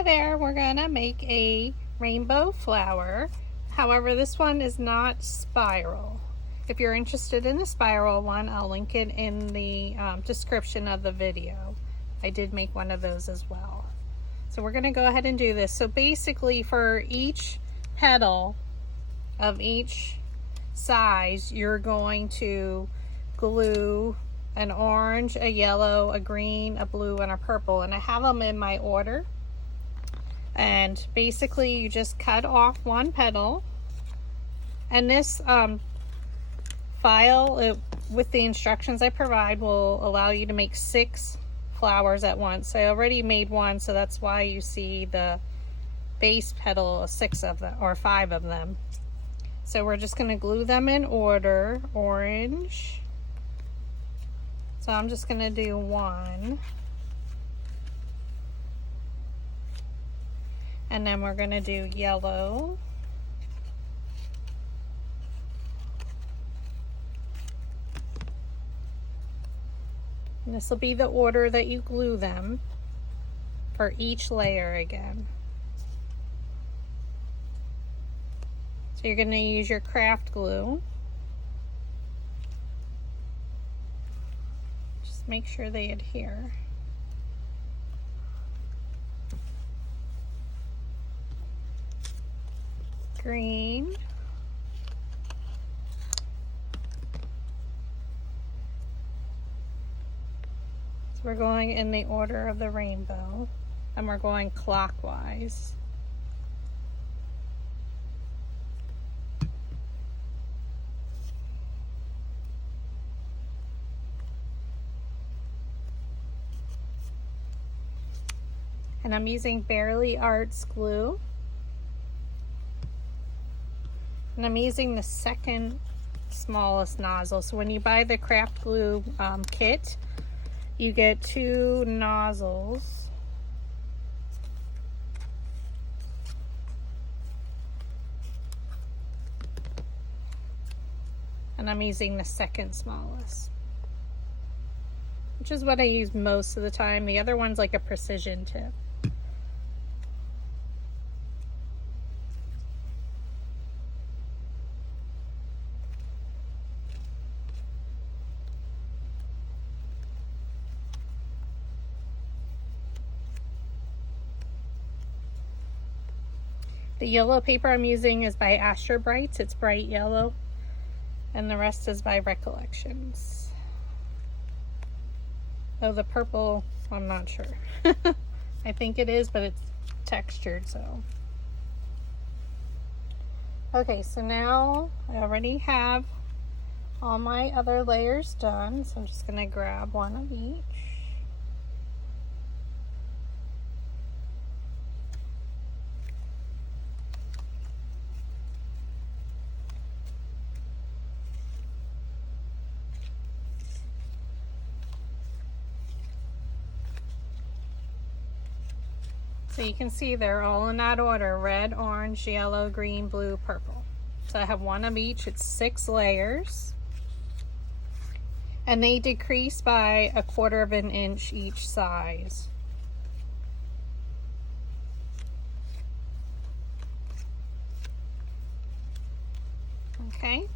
Hi there, we're gonna make a rainbow flower. However, this one is not spiral. If you're interested in the spiral one, I'll link it in the description of the video. I did make one of those as well. So we're gonna go ahead and do this. So basically for each petal of each size, you're going to glue an orange, a yellow, a green, a blue, and a purple. And I have them in my order. And basically you just cut off one petal, and this file with the instructions I provide will allow you to make 6 flowers at once. I already made one, so that's why you see the base petal, 6 of them or 5 of them. So we're just going to glue them in order. Orange, so I'm just going to do 1. And then we're going to do yellow. And this will be the order that you glue them for each layer again. So you're going to use your craft glue. Just make sure they adhere. Green, so we're going in the order of the rainbow, and we're going clockwise. And I'm using Barely Arts glue. And I'm using the second smallest nozzle. So when you buy the craft glue kit, you get 2 nozzles. And I'm using the second smallest, which is what I use most of the time. The other one's like a precision tip. The yellow paper I'm using is by Astra Brights. It's bright yellow. And the rest is by Recollections. Oh, the purple, I'm not sure. I think it is, but it's textured, so. Okay, so now I already have all my other layers done. So I'm just gonna grab one of each. So you can see they're all in that order: red, orange, yellow, green, blue, purple. So I have one of each. It's 6 layers. And they decrease by 1/4 of an inch each size. Okay.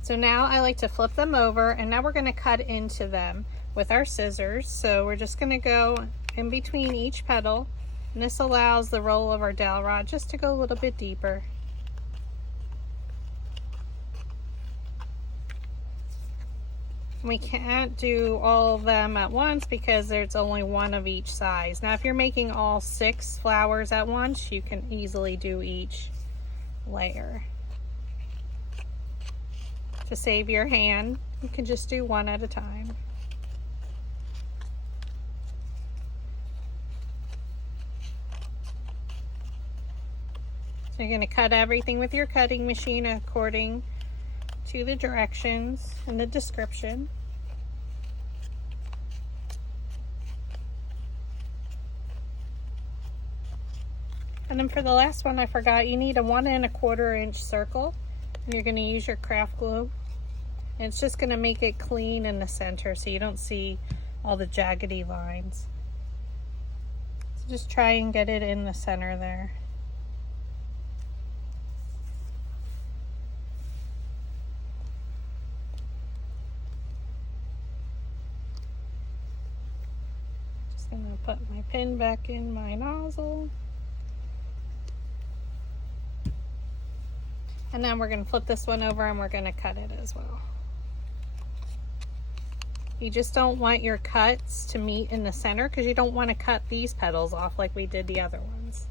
So now I like to flip them over, and now we're going to cut into them with our scissors. So we're just going to go in between each petal. And this allows the roll of our dowel rod just to go a little bit deeper. We can't do all of them at once because there's only one of each size. Now if you're making all 6 flowers at once, you can easily do each layer. To save your hand, you can just do one at a time. So you're going to cut everything with your cutting machine according to the directions in the description. And then for the last one, I forgot, you need a 1 1/4 inch circle. And you're going to use your craft glue. And it's just going to make it clean in the center so you don't see all the jaggedy lines. So just try and get it in the center there. Just gonna put my pin back in my nozzle. And then we're gonna flip this one over and we're gonna cut it as well. You just don't want your cuts to meet in the center because you don't want to cut these petals off like we did the other ones.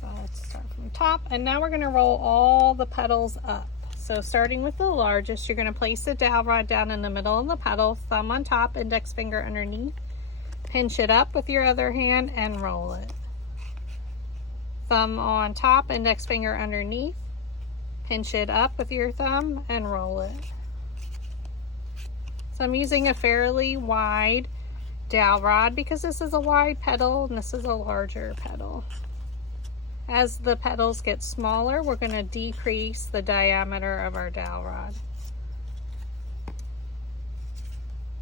So let's start from the top, and now we're going to roll all the petals up. So starting with the largest, you're going to place the dowel rod down in the middle of the petal, thumb on top, index finger underneath, pinch it up with your other hand and roll it. Thumb on top, index finger underneath, pinch it up with your thumb and roll it. So I'm using a fairly wide dowel rod because this is a wide petal and this is a larger petal. As the petals get smaller, we're going to decrease the diameter of our dowel rod.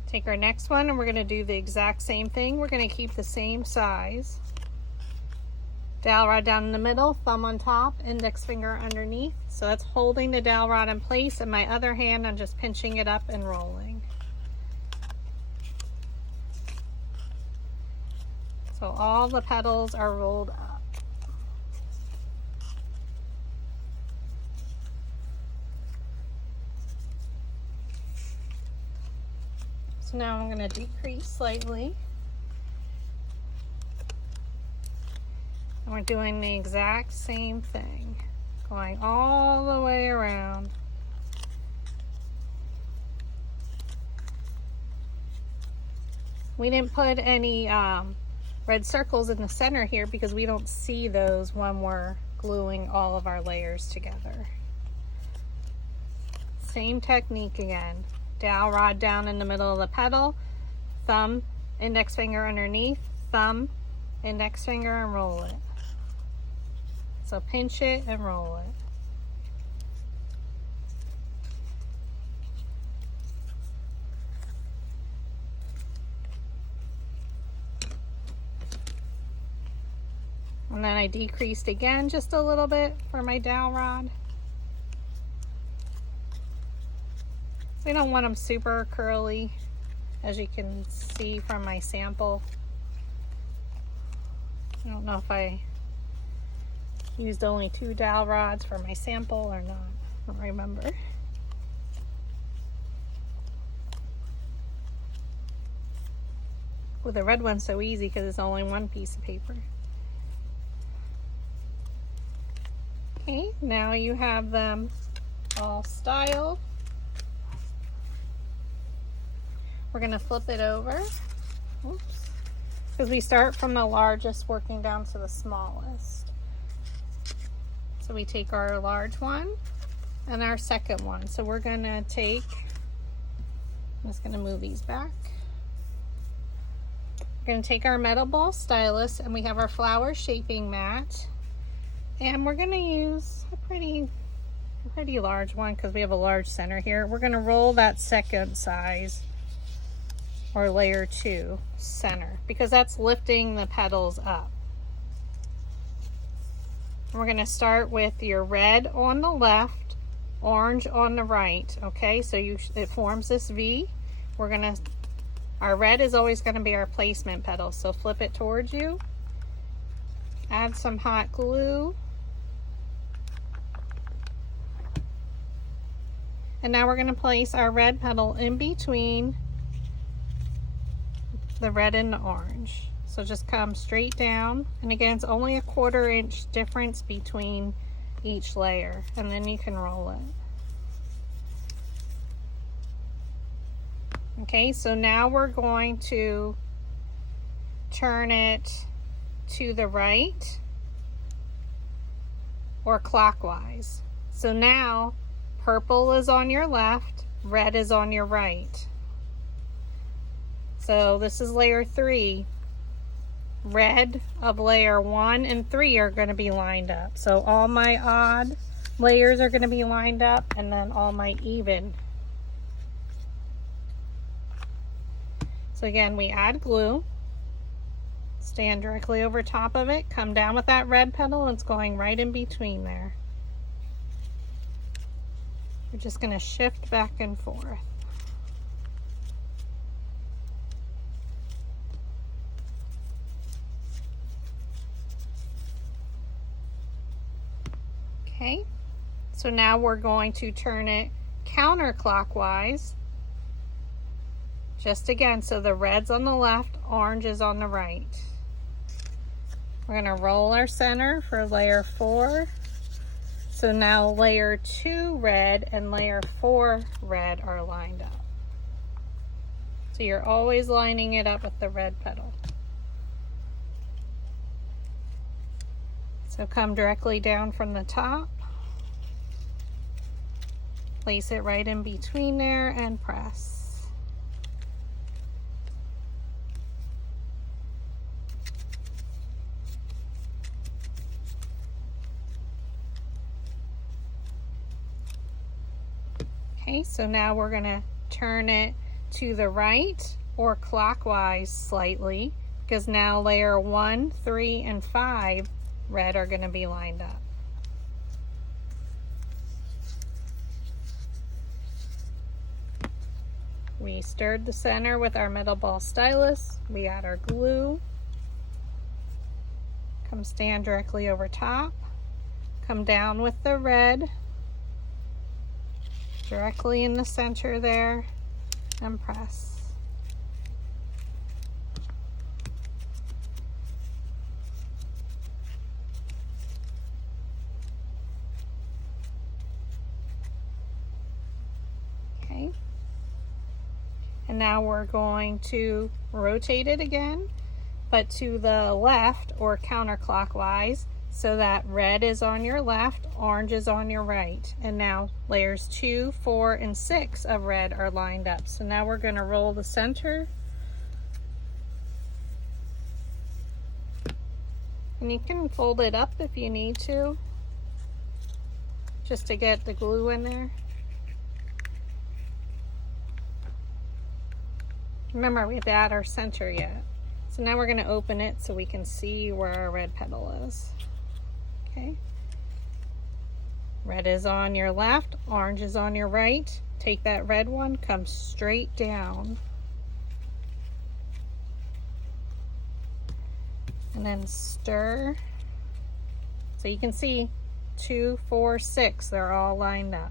Take our next one and we're going to do the exact same thing. We're going to keep the same size. Dowel rod down in the middle, thumb on top, index finger underneath. So that's holding the dowel rod in place, and my other hand I'm just pinching it up and rolling. So all the petals are rolled up. So now I'm going to decrease slightly. And we're doing the exact same thing, going all the way around. We didn't put any red circles in the center here because we don't see those when we're gluing all of our layers together. Same technique again. Dowel rod down in the middle of the petal, thumb, index finger underneath, thumb, index finger, and roll it. So pinch it and roll it. And then I decreased again just a little bit for my dowel rod. We don't want them super curly, as you can see from my sample. I don't know if I used only 2 dowel rods for my sample or not. I don't remember. Well, the red one's so easy because it's only one piece of paper. Okay, now you have them all styled. We're going to flip it over. Oops. Because we start from the largest working down to the smallest. So we take our large one and our second one. So we're going to take, I'm just going to move these back. We're going to take our metal ball stylus, and we have our flower shaping mat. And we're going to use a pretty large one because we have a large center here. We're going to roll that second size, or layer 2 center, because that's lifting the petals up. We're going to start with your red on the left, orange on the right. Okay, so it forms this V. Our red is always going to be our placement petal, so flip it towards you. Add some hot glue. And now we're going to place our red petal in between the red and the orange. So just come straight down, and again it's only a 1/4 inch difference between each layer, and then you can roll it. Okay, so now we're going to turn it to the right or clockwise. So now purple is on your left, red is on your right. So this is layer 3. Red of layer 1 and 3 are going to be lined up. So all my odd layers are going to be lined up, and then all my even So again, we add glue, stand directly over top of it, come down with that red petal, and it's going right in between there. We're just going to shift back and forth. Okay, so now we're going to turn it counterclockwise. Just again, so the red's on the left, orange is on the right. We're going to roll our center for layer 4. So now layer 2 red and layer 4 red are lined up. So you're always lining it up with the red petal. So come directly down from the top, place it right in between there and press. Okay, so now we're going to turn it to the right or clockwise slightly, because now layer 1, 3, and 5 red are going to be lined up. We stirred the center with our metal ball stylus. We add our glue. Come stand directly over top. Come down with the red directly in the center there and press. Okay. And now we're going to rotate it again, but to the left or counterclockwise, so that red is on your left, orange is on your right. And now layers 2, 4, and 6 of red are lined up. So now we're going to roll the center. And you can fold it up if you need to, just to get the glue in there. Remember, we have to add our center yet. So now we're going to open it so we can see where our red petal is. Okay. Red is on your left, orange is on your right. Take that red one, come straight down. And then stir. So you can see 2, 4, 6, they're all lined up.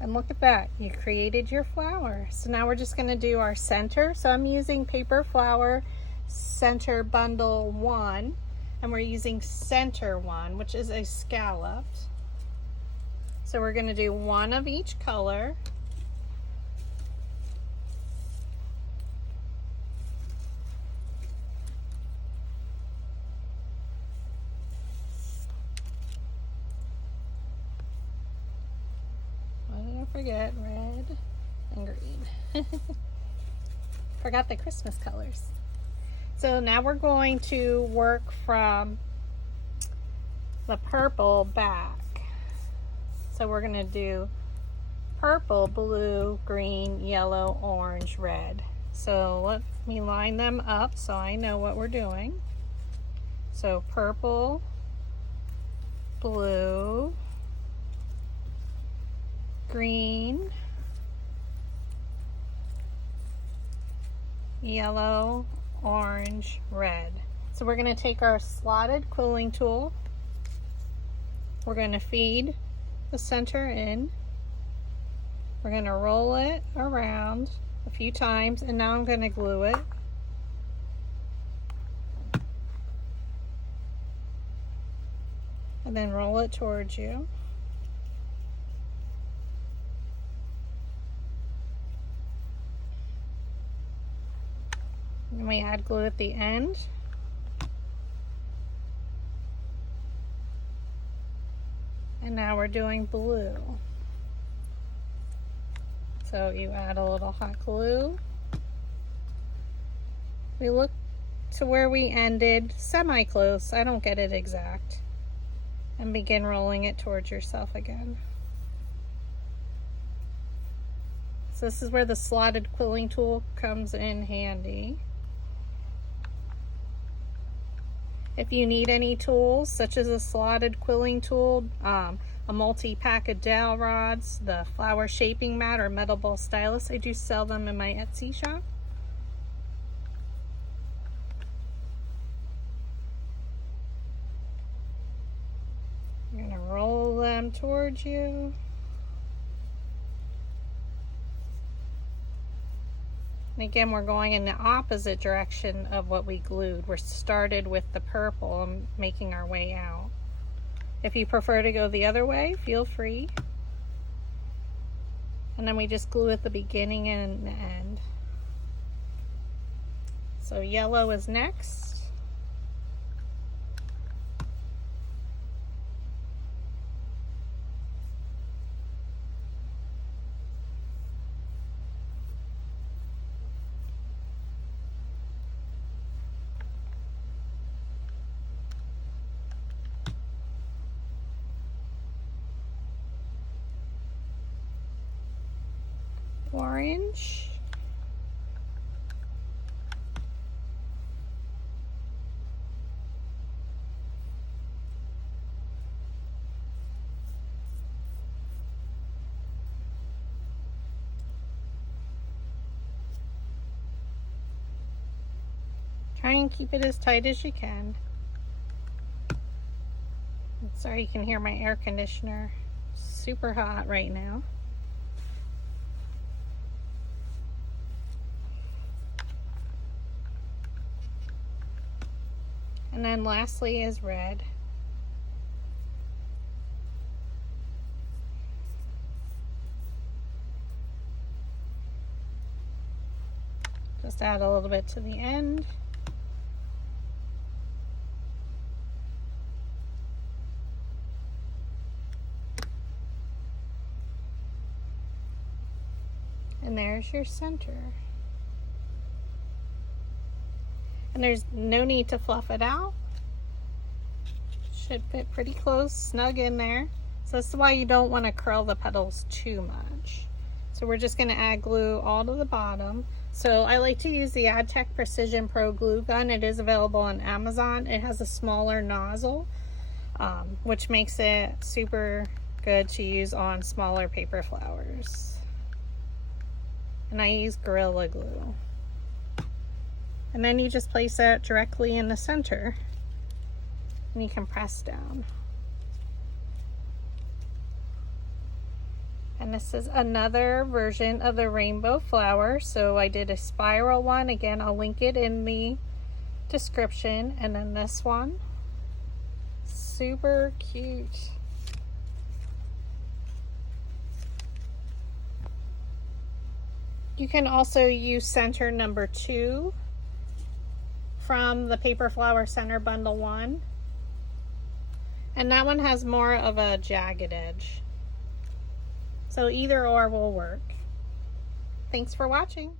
And look at that, you created your flower. So now we're just going to do our center. So I'm using Paper Flower Center Bundle 1, and we're using Center 1, which is a scalloped. So we're going to do one of each color. Forget red and green. Forgot the Christmas colors. So now we're going to work from the purple back. So we're going to do purple, blue, green, yellow, orange, red. So let me line them up so I know what we're doing. So purple, blue, green, yellow, orange, red. So we're going to take our slotted quilling tool. We're going to feed the center in. We're going to roll it around a few times, and now I'm going to glue it. And then roll it towards you. And we add glue at the end. And now we're doing blue. So you add a little hot glue. We look to where we ended, semi-close, I don't get it exact, and begin rolling it towards yourself again. So this is where the slotted quilling tool comes in handy. If you need any tools, such as a slotted quilling tool, a multi-pack of dowel rods, the flower shaping mat, or metal ball stylus, I do sell them in my Etsy shop. You're gonna roll them towards you. And again, we're going in the opposite direction of what we glued. We started with the purple and making our way out. If you prefer to go the other way, feel free. And then we just glue at the beginning and the end. So yellow is next. Orange. Try and keep it as tight as you can. Sorry, you can hear my air conditioner. Super hot right now. And then lastly is red. Just add a little bit to the end. And there's your center. And there's no need to fluff it out. Should fit pretty close, snug in there. So that's why you don't want to curl the petals too much. So we're just going to add glue all to the bottom. So I like to use the AdTech Precision Pro glue gun. It is available on Amazon. It has a smaller nozzle, which makes it super good to use on smaller paper flowers. And I use Gorilla Glue. And then you just place that directly in the center and you can press down. And this is another version of the rainbow flower. So I did a spiral one. Again, I'll link it in the description. And then this one, super cute. You can also use center number 2 from the Paper Flower Center Bundle 1. And that one has more of a jagged edge. So either or will work. Thanks for watching.